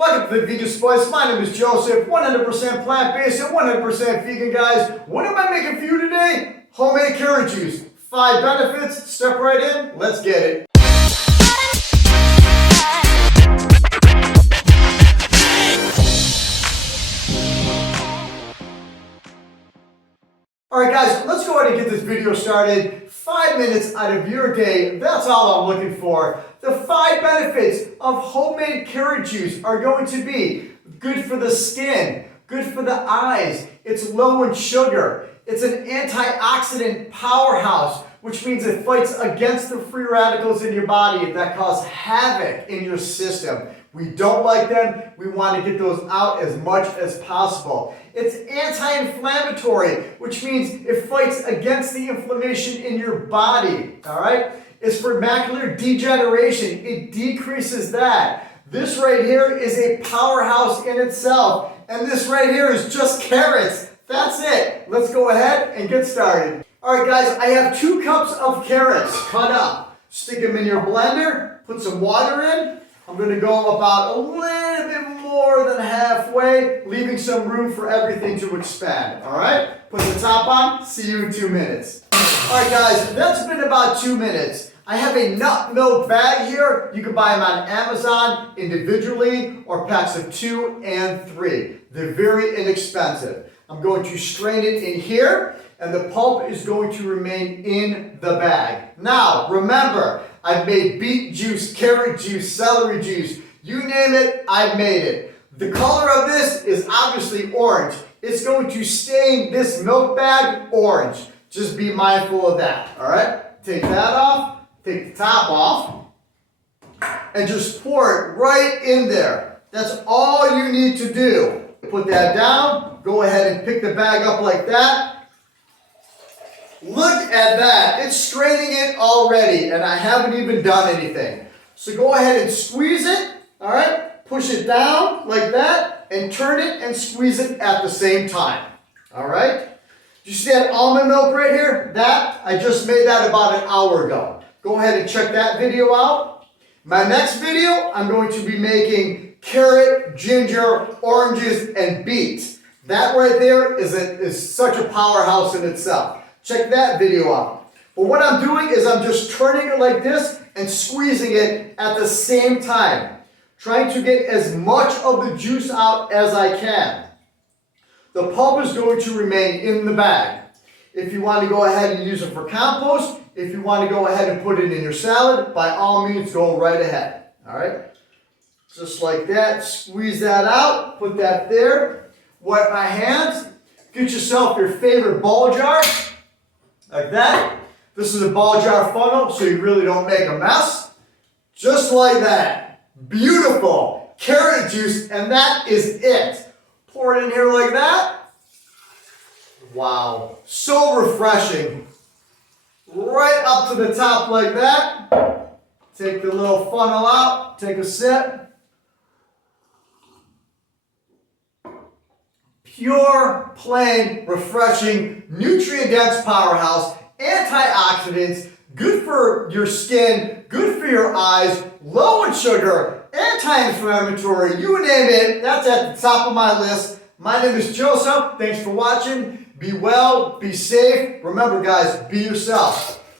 Welcome to the Vegan Spice. My name is Joseph, 100% plant-based and 100% vegan, guys. What am I making for you today? Homemade carrot juice. 5 benefits. Step right in. Let's get it. Alright guys, let's go ahead and get this video started. 5 minutes out of your day, that's all I'm looking for. The 5 benefits of homemade carrot juice are going to be good for the skin, good for the eyes, it's low in sugar, it's an antioxidant powerhouse, which means it fights against the free radicals in your body that cause havoc in your system. We don't like them. We want to get those out as much as possible. It's anti-inflammatory, which means it fights against the inflammation in your body. All right? It's for macular degeneration. It decreases that. This right here is a powerhouse in itself. And this right here is just carrots. That's it. Let's go ahead and get started. All right, guys, I have 2 cups of carrots cut up. Stick them in your blender. Put some water in. I'm going to go about a little bit more than halfway, leaving some room for everything to expand. All right? Put the top on. See you in 2 minutes. All right, guys, that's been about 2 minutes. I have a nut milk bag here. You can buy them on Amazon individually or packs of 2 and 3. They're very inexpensive. I'm going to strain it in here, and the pulp is going to remain in the bag. Now, remember, I've made beet juice, carrot juice, celery juice. You name it, I've made it. The color of this is obviously orange. It's going to stain this milk bag orange. Just be mindful of that, all right? Take that off, take the top off, and just pour it right in there. That's all you need to do. Put that down, go ahead and pick the bag up like that. Look at that, it's straining it already, and I haven't even done anything. So go ahead and squeeze it, all right? Push it down like that, and turn it and squeeze it at the same time, all right? You see that almond milk right here? That, I just made that about an hour ago. Go ahead and check that video out. My next video, I'm going to be making carrot, ginger, oranges, and beets. That right there is such a powerhouse in itself. Check that video out. But what I'm doing is I'm just turning it like this and squeezing it at the same time. Trying to get as much of the juice out as I can. The pulp is going to remain in the bag. If you want to go ahead and use it for compost, if you want to go ahead and put it in your salad, by all means, go right ahead. All right? Just like that. Squeeze that out. Put that there. Wipe my hands. Get yourself your favorite ball jar. Like that. This is a ball jar funnel, so you really don't make a mess. Just like that. Beautiful. Carrot juice, and that is it. Pour it in here like that. Wow. So refreshing. Right up to the top like that. Take the little funnel out. Take a sip. Pure, plain, refreshing, nutrient-dense powerhouse, antioxidants, good for your skin, good for your eyes, low in sugar, anti-inflammatory, you name it, that's at the top of my list. My name is Joseph. Thanks for watching. Be well, be safe. Remember, guys, be yourself.